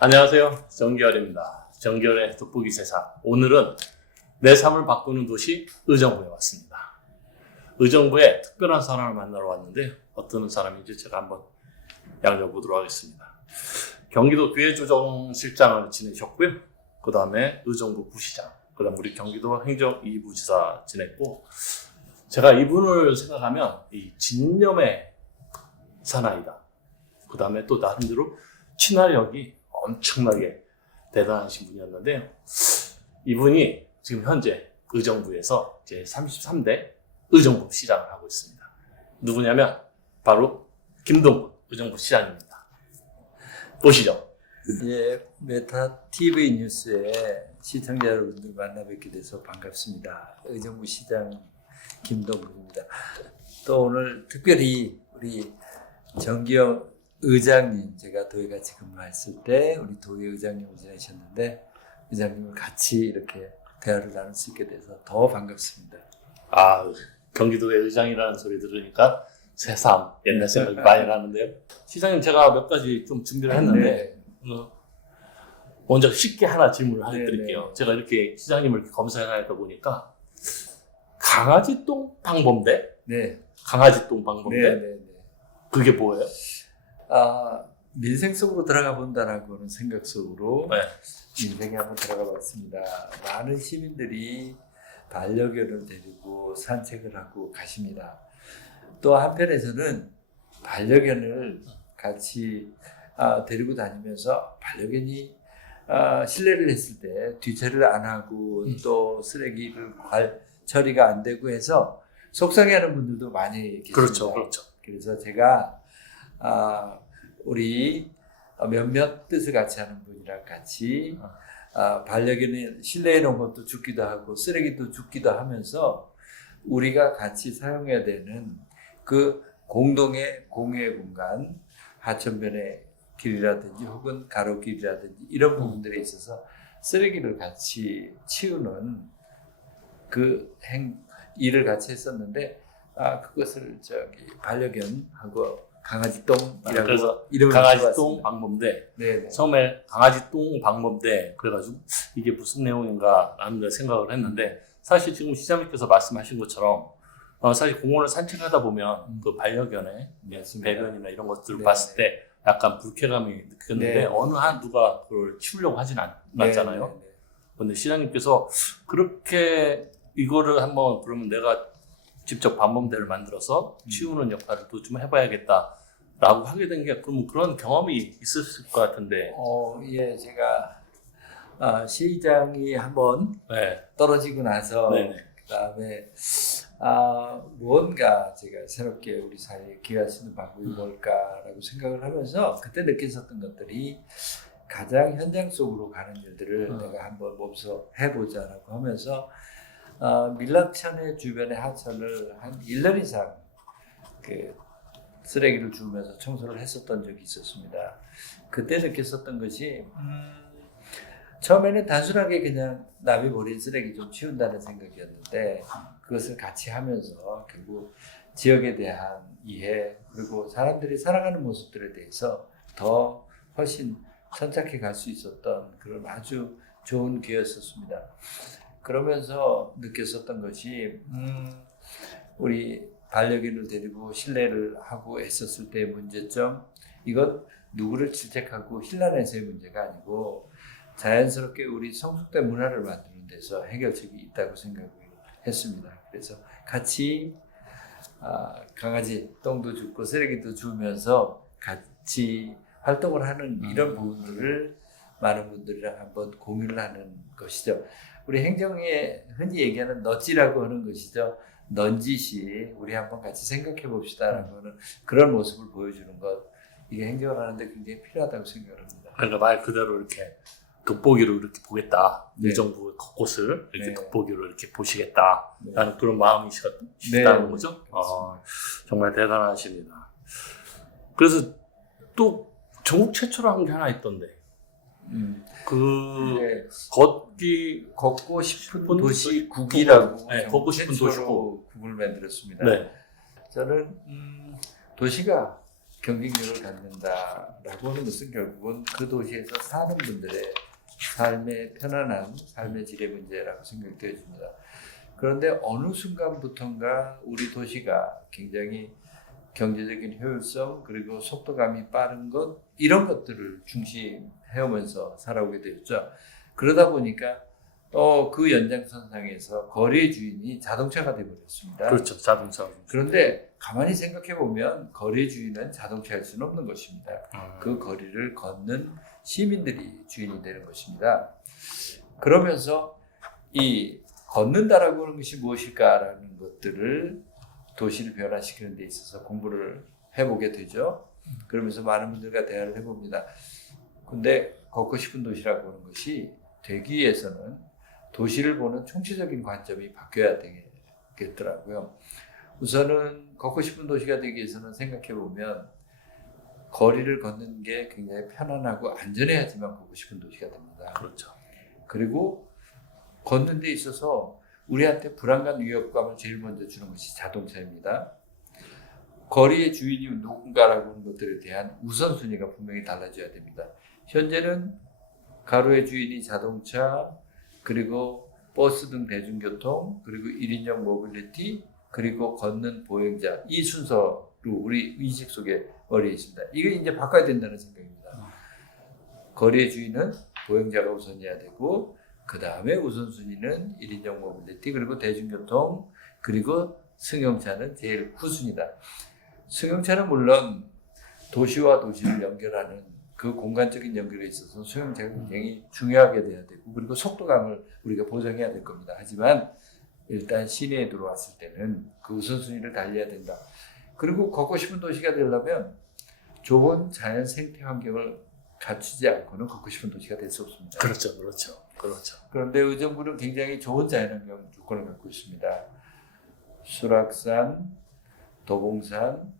안녕하세요. 정기열입니다. 정기열의 돋보기 세상. 오늘은 내 삶을 바꾸는 도시 의정부에 왔습니다. 의정부에 특별한 사람을 만나러 왔는데 어떤 사람인지 제가 한번 양려보도록 하겠습니다. 경기도 기회조정실장을 지내셨고요. 그 다음에 의정부 부시장, 그 다음 우리 경기도 행정 2부지사 지냈고, 제가 이분을 생각하면 이 진념의 사나이다. 그 다음에 또 나름대로 친화력이 엄청나게 대단하신 분이었는데요. 이분이 지금 현재 의정부에서 제 33대 의정부 시장을 하고 있습니다. 누구냐면 바로 김동군 의정부 시장입니다. 보시죠. 예, 메타 TV 뉴스에 시청자 여러분들 만나 뵙게 돼서 반갑습니다. 의정부 시장 김동근입니다. 또 오늘 특별히 우리 정기영 의장님, 제가 도의가 지금 왔을 때 우리 도의 의장님을 지내셨는데 의장님을 같이 이렇게 대화를 나눌 수 있게 돼서 더 반갑습니다. 경기도의 의장이라는 소리 들으니까 새삼 옛날 생각이 많이 나는데요. 시장님, 제가 몇 가지 좀 준비를 했는데 먼저 쉽게 하나 질문을 드릴게요. 제가 이렇게 시장님을 이렇게 검색하다 보니까 강아지똥 방범대? 네. 강아지똥 방범대? 네. 그게 뭐예요? 민생 속으로 들어가 본다라고는 생각 속으로 네. 민생에 한번 들어가 봤습니다. 많은 시민들이 반려견을 데리고 산책을 하고 가십니다. 또 한편에서는 반려견을 같이 데리고 다니면서 반려견이 실례를 했을 때 뒤처리를 안 하고 또 쓰레기를 처리가 안 되고 해서 속상해하는 분들도 많이 계십니다. 그렇죠. 그래서 제가 우리 몇몇 뜻을 같이 하는 분이랑 같이 반려견이 실내에 놓은 것도 죽기도 하고 쓰레기도 죽기도 하면서 우리가 같이 사용해야 되는 그 공동의 공유의 공간, 하천변의 길이라든지 혹은 가로길이라든지 이런 부분들에 있어서 쓰레기를 같이 치우는 그 일을 같이 했었는데 그것을 반려견하고 강아지똥이라고 그래서 이름을 강아지똥 방범대. 네네. 처음에 강아지똥 방범대 그래가지고 이게 무슨 내용인가 라는 생각을 했는데, 사실 지금 시장님께서 말씀하신 것처럼 사실 공원을 산책하다 보면 그 반려견의 배변이나 이런 것들을 봤을 때 약간 불쾌감이 느꼈는데 어느 한 누가 그걸 치우려고 하진 않았잖아요. 근데 시장님께서 그렇게 이거를 한번 그러면 내가 직접 방범대를 만들어서 치우는 역할을 또 좀 해봐야겠다라고 하게 된 게, 그러면 그런 경험이 있었을 것 같은데. 예, 제가 시장이 한번 떨어지고 나서 그다음에 무언가 제가 새롭게 우리 사회에 기여할 수 있는 방법이 뭘까라고 생각을 하면서 그때 느꼈었던 것들이 가장 현장 속으로 가는 일들을 내가 한번 몸소 해보자라고 하면서 밀락천의 주변의 하천을 한 1년 이상 쓰레기를 주우면서 청소를 했었던 적이 있었습니다. 그때 느꼈었던 것이 처음에는 단순하게 그냥 남이 버린 쓰레기 좀 치운다는 생각이었는데 그것을 같이 하면서 결국 지역에 대한 이해, 그리고 사람들이 살아가는 모습들에 대해서 더 훨씬 천착해 갈 수 있었던 그런 아주 좋은 기회였었습니다. 그러면서 느꼈었던 것이 우리 반려견을 데리고 실내를 하고 했었을 때의 문제점, 이건 누구를 질책하고 힐난해서의 문제가 아니고 자연스럽게 우리 성숙된 문화를 만드는 데서 해결책이 있다고 생각을 했습니다. 그래서 같이 강아지 똥도 줍고 쓰레기도 주우면서 같이 활동을 하는 이런 부분들을 많은 분들이랑 한번 공유를 하는 것이죠. 우리 행정에 흔히 얘기하는 넛지라고 하는 것이죠. 넌지시 우리 한번 같이 생각해 봅시다라는 거는 그런 모습을 보여주는 것, 이게 행정을 하는데 굉장히 필요하다고 생각을 합니다. 그러니까 말 그대로 이렇게 돋보기로 이렇게 보겠다. 의정부 곳곳을 이렇게 돋보기로 이렇게 보시겠다라는 그런 마음이시다는 거죠. 정말 대단하십니다. 그래서 또 전국 최초로 한 게 하나 있던데. 걷고 싶은 도시국이라고 걷고 싶은 도시국 국을 만들었습니다. 네. 저는 도시가 경쟁력을 갖는다라고 하는 것은 결국은 그 도시에서 사는 분들의 삶의 편안함, 삶의 질의 문제라고 생각되어집니다. 그런데 어느 순간부터인가 우리 도시가 굉장히 경제적인 효율성 그리고 속도감이 빠른 것 이런 것들을 중시해오면서 살아오게 되었죠. 그러다 보니까 그 연장선상에서 거리의 주인이 자동차가 되어버렸습니다. 그렇죠. 자동차. 그런데 가만히 생각해 보면 거리의 주인은 자동차일 수는 없는 것입니다. 음. 그 거리를 걷는 시민들이 주인이 되는 것입니다. 그러면서 이 걷는다라고 하는 것이 무엇일까라는 것들을 도시를 변화시키는 데 있어서 공부를 해보게 되죠. 그러면서 많은 분들과 대화를 해봅니다. 근데 걷고 싶은 도시라고 하는 것이 되기 위해서는 도시를 보는 총체적인 관점이 바뀌어야 되겠더라고요. 우선은 걷고 싶은 도시가 되기 위해서는 생각해보면 거리를 걷는 게 굉장히 편안하고 안전해야지만 걷고 싶은 도시가 됩니다. 그렇죠. 그리고 걷는 데 있어서 우리한테 불안감, 위협감을 제일 먼저 주는 것이 자동차입니다. 거리의 주인이 누군가라고 하는 것들에 대한 우선순위가 분명히 달라져야 됩니다. 현재는 가로의 주인이 자동차, 그리고 버스 등 대중교통, 그리고 1인용 모빌리티, 그리고 걷는 보행자 이 순서로 우리 인식 속에 머리에 있습니다. 이게 이제 바꿔야 된다는 생각입니다. 거리의 주인은 보행자가 우선이어야 되고 그 다음에 우선순위는 1인용 모빌리티 그리고 대중교통 그리고 승용차는 제일 후순위다. 승용차는 물론 도시와 도시를 연결하는 그 공간적인 연결에 있어서 승용차가 굉장히 중요하게 돼야 되고 그리고 속도감을 우리가 보장해야 될 겁니다. 하지만 일단 시내에 들어왔을 때는 그 우선순위를 달려야 된다. 그리고 걷고 싶은 도시가 되려면 좋은 자연 생태 환경을 갖추지 않고는 걷고 싶은 도시가 될 수 없습니다. 그렇죠. 그렇죠. 그렇죠. 그런데 의정부는 굉장히 좋은 자연환경 조건을 갖고 있습니다. 수락산, 도봉산,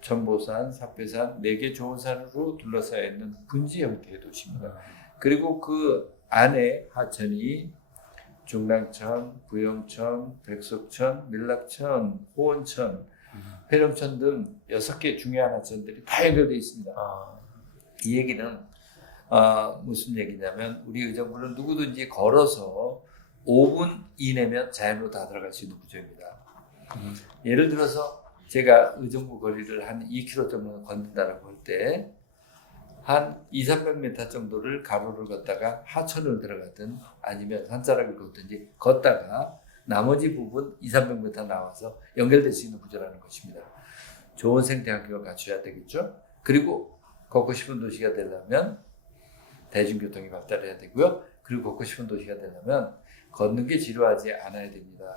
천보산, 삽배산 4개 좋은 산으로 둘러싸여 있는 분지 형태의 도시입니다. 그리고 그 안에 하천이 중랑천, 부영천, 백석천, 밀락천, 호원천, 회령천 등 6개 중요한 하천들이 다 연결되어 있습니다. 이 얘기는 무슨 얘기냐면 우리 의정부는 누구든지 걸어서 5분 이내면 자연으로 다 들어갈 수 있는 구조입니다. 예를 들어서 제가 의정부 거리를 한 2km 정도 걷는다라고 할 때 한 200-300m 정도를 가로를 걷다가 하천을 들어가든 아니면 산자락을 걷든지 걷다가 나머지 부분 200-300m 나와서 연결될 수 있는 구조라는 것입니다. 좋은 생태 환경을 갖춰야 되겠죠. 그리고 걷고 싶은 도시가 되려면 대중교통이 발달해야 되고요. 그리고 걷고 싶은 도시가 되려면 걷는 게 지루하지 않아야 됩니다.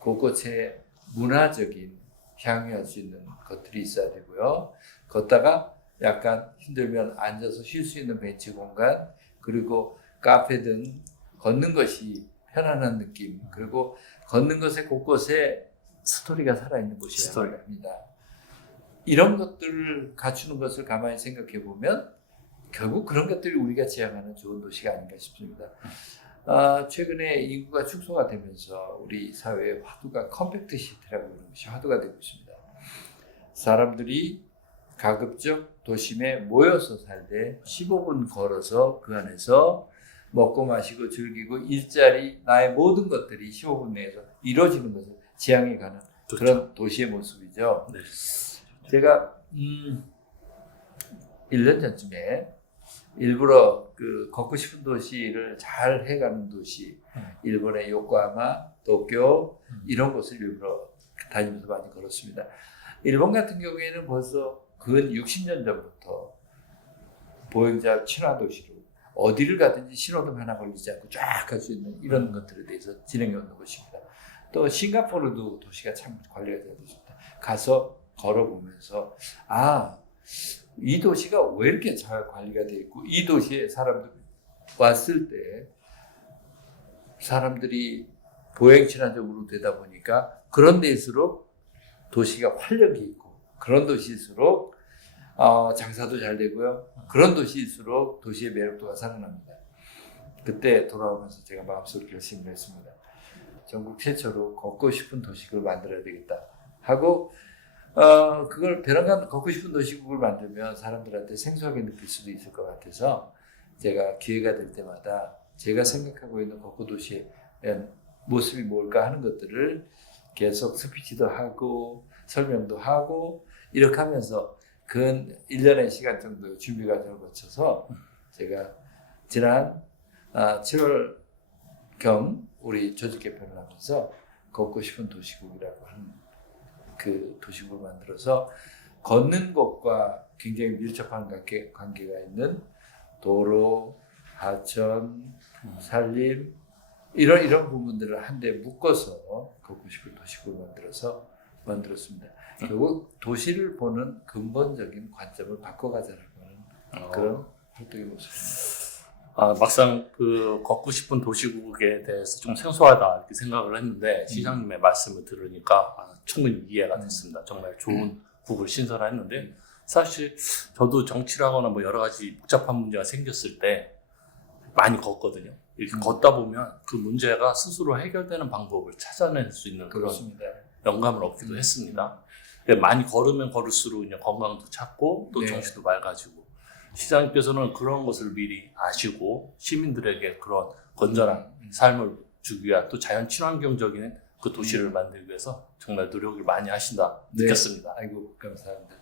곳곳에 문화적인 향유할 수 있는 것들이 있어야 되고요. 걷다가 약간 힘들면 앉아서 쉴 수 있는 벤치 공간, 그리고 카페 등 걷는 것이 편안한 느낌, 그리고 걷는 것에 곳곳에 스토리가 살아있는 곳이어야 합니다. 이런 것들을 갖추는 것을 가만히 생각해 보면 결국 그런 것들이 우리가 지향하는 좋은 도시가 아닌가 싶습니다. 최근에 인구가 축소가 되면서 우리 사회의 화두가 컴팩트 시티라고 하는 것이 화두가 되고 있습니다. 사람들이 가급적 도심에 모여서 살되 15분 걸어서 그 안에서 먹고 마시고 즐기고 일자리 나의 모든 것들이 15분 내에서 이루어지는 것을 지향해 가는 그렇죠. 그런 도시의 모습이죠. 네. 제가 1년 전쯤에 일부러 그 걷고 싶은 도시를 잘 해가는 도시, 일본의 요코하마, 도쿄 이런 곳을 일부러 다니면서 많이 걸었습니다. 일본 같은 경우에는 벌써 근 60년 전부터 보행자 친화 도시로 어디를 가든지 신호등 하나 걸리지 않고 쫙 갈 수 있는 이런 것들에 대해서 진행해 오는 것입니다. 또 싱가포르도 도시가 참 관리가 잘 됐습니다. 가서 걸어보면서 이 도시가 왜 이렇게 잘 관리가 되어 있고 이 도시에 사람들이 왔을 때 사람들이 보행 친화적으로 되다 보니까 그런 데일수록 도시가 활력이 있고 그런 도시일수록 장사도 잘 되고요. 그런 도시일수록 도시의 매력도가 살아납니다. 그때 돌아오면서 제가 마음속으로 결심을 했습니다. 전국 최초로 걷고 싶은 도시를 만들어야 되겠다 하고 그걸 벼랑간 걷고 싶은 도시국을 만들면 사람들한테 생소하게 느낄 수도 있을 것 같아서 제가 기회가 될 때마다 제가 생각하고 있는 걷고 도시의 모습이 뭘까 하는 것들을 계속 스피치도 하고 설명도 하고 이렇게 하면서 근 1년의 시간 정도 준비 과정을 거쳐서 제가 지난 7월경 우리 조직 개편을 하면서 걷고 싶은 도시국이라고 하는 그 도시국을 만들어서 걷는 것과 굉장히 밀접한 관계가 있는 도로, 하천, 산림 이런 부분들을 한데 묶어서 걷고 싶은 도시국을 만들었습니다. 결국 도시를 보는 근본적인 관점을 바꿔가자라고 하는 그런 활동의 모습입니다. 막상 그 걷고 싶은 도시국에 대해서 좀 생소하다 이렇게 생각을 했는데 시장님의 말씀을 들으니까 충분히 이해가 됐습니다. 정말 좋은 국을 신설했는데 사실 저도 정치를 하거나 뭐 여러 가지 복잡한 문제가 생겼을 때 많이 걷거든요. 이렇게 걷다 보면 그 문제가 스스로 해결되는 방법을 찾아낼 수 있는 그런 그렇습니다. 영감을 얻기도 했습니다. 많이 걸으면 걸을수록 이제 건강도 찾고 또 네. 정신도 맑아지고 시장님께서는 그런 것을 미리 아시고 시민들에게 그런 건전한 삶을 주기 위한 또 자연 친환경적인 그 도시를 만들기 위해서 정말 노력을 많이 하신다 네. 느꼈습니다. 아이고 감사합니다.